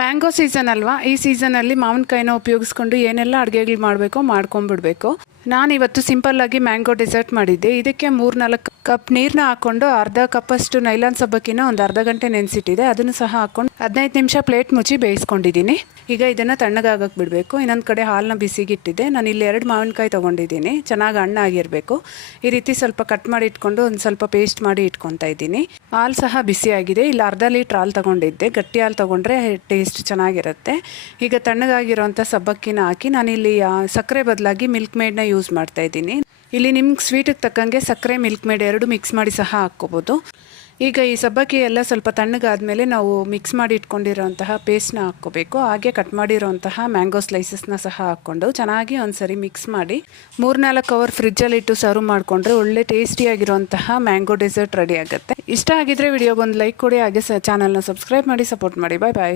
Mango season ಅಲ್ವಾ, ಈ ಸೀಸನಲ್ಲಿ ಮಾವಿನಕಾಯಿನ ಉಪಯೋಗಿಸ್ಕೊಂಡು ಏನೆಲ್ಲ ಅಡುಗೆಗಳು ಮಾಡಬೇಕೋ ಮಾಡ್ಕೊಂಡ್ಬಿಡ್ಬೇಕು. ನಾನಿವತ್ತು ಸಿಂಪಲ್ಲಾಗಿ ಮ್ಯಾಂಗೋ ಡೆಸರ್ಟ್ ಮಾಡಿದ್ದೆ. ಇದಕ್ಕೆ 3-4 ಕಪ್ ನೀರನ್ನ ಹಾಕ್ಕೊಂಡು ಅರ್ಧ ಕಪ್ಪಷ್ಟು ನೈಲಾನ್ ಸಬ್ಬಕ್ಕಿನ ಒಂದು ಅರ್ಧ ಗಂಟೆ ನೆನೆಸಿಟ್ಟಿದೆ. ಅದನ್ನು ಸಹ ಹಾಕ್ಕೊಂಡು 15 ನಿಮಿಷ ಪ್ಲೇಟ್ ಮುಚ್ಚಿ ಬೇಯಿಸ್ಕೊಂಡಿದ್ದೀನಿ. ಈಗ ಇದನ್ನು ತಣ್ಣಗಾಗಕ್ಕೆ ಬಿಡಬೇಕು. ಇನ್ನೊಂದು ಕಡೆ ಹಾಲನ್ನ ಬಿಸಿಗಿಟ್ಟಿದ್ದೆ. ನಾನು ಇಲ್ಲಿ 2 ಮಾವಿನಕಾಯಿ ತೊಗೊಂಡಿದ್ದೀನಿ. ಚೆನ್ನಾಗಿ ಹಣ್ಣಾಗಿರಬೇಕು. ಈ ರೀತಿ ಸ್ವಲ್ಪ ಕಟ್ ಮಾಡಿ ಇಟ್ಕೊಂಡು ಒಂದು ಸ್ವಲ್ಪ ಪೇಸ್ಟ್ ಮಾಡಿ ಇಟ್ಕೊತಾ ಇದ್ದೀನಿ. ಹಾಲು ಸಹ ಬಿಸಿಯಾಗಿದೆ. ಇಲ್ಲಿ ಅರ್ಧ ಲೀಟ್ರ್ ಹಾಲು ತೊಗೊಂಡಿದ್ದೆ. ಗಟ್ಟಿ ಹಾಲು ತೊಗೊಂಡ್ರೆ ಟೇಸ್ಟ್ ಚೆನ್ನಾಗಿರುತ್ತೆ. ಈಗ ತಣ್ಣಗಾಗಿರೋಂಥ ಸಬ್ಬಕ್ಕಿನ ಹಾಕಿ ನಾನಿಲ್ಲಿ ಸಕ್ಕರೆ ಬದಲಾಗಿ ಮಿಲ್ಕ್ ಮೇಡ್ನ ಯೂಸ್ ಮಾಡ್ತಾ ಇದ್ದೀನಿ. ಇಲ್ಲಿ ನಿಮ್ಗೆ ಸ್ವೀಟಿಗೆ ತಕ್ಕಂಗೆ ಸಕ್ಕರೆ ಮಿಲ್ಕ್ ಮೇಡ್ 2 ಮಿಕ್ಸ್ ಮಾಡಿ ಸಹ ಹಾಕ್ಕೋಬೋದು. ಈಗ ಈ ಸಬ್ಬಕ್ಕಿ ಎಲ್ಲ ಸ್ವಲ್ಪ ತಣ್ಣಗಾದ್ಮೇಲೆ ನಾವು ಮಿಕ್ಸ್ ಮಾಡಿ ಇಟ್ಕೊಂಡಿರೋಂತಹ ಪೇಸ್ಟ್ನ ಹಾಕ್ಕೋಬೇಕು. ಹಾಗೆ ಕಟ್ ಮಾಡಿರೋಂತಹ ಮ್ಯಾಂಗೋ ಸ್ಲೈಸಸ್ನ ಸಹ ಹಾಕ್ಕೊಂಡು ಚೆನ್ನಾಗಿ ಒಂದ್ಸರಿ ಮಿಕ್ಸ್ ಮಾಡಿ 3-4 ಅವರ್ ಫ್ರಿಜ್ಜಲ್ಲಿ ಇಟ್ಟು ಸರ್ವ್ ಮಾಡಿಕೊಂಡ್ರೆ ಒಳ್ಳೆ ಟೇಸ್ಟಿಯಾಗಿರೋಂತಹ ಮ್ಯಾಂಗೋ ಡೆಸರ್ಟ್ ರೆಡಿ ಆಗುತ್ತೆ. ಇಷ್ಟ ಆಗಿದ್ರೆ ವಿಡಿಯೋಗೊಂದು ಲೈಕ್ ಕೊಡಿ, ಹಾಗೆ ಚಾನಲ್ನ ಸಬ್ಸ್ಕ್ರೈಬ್ ಮಾಡಿ ಸಪೋರ್ಟ್ ಮಾಡಿ. ಬಾಯ್ ಬಾಯ್.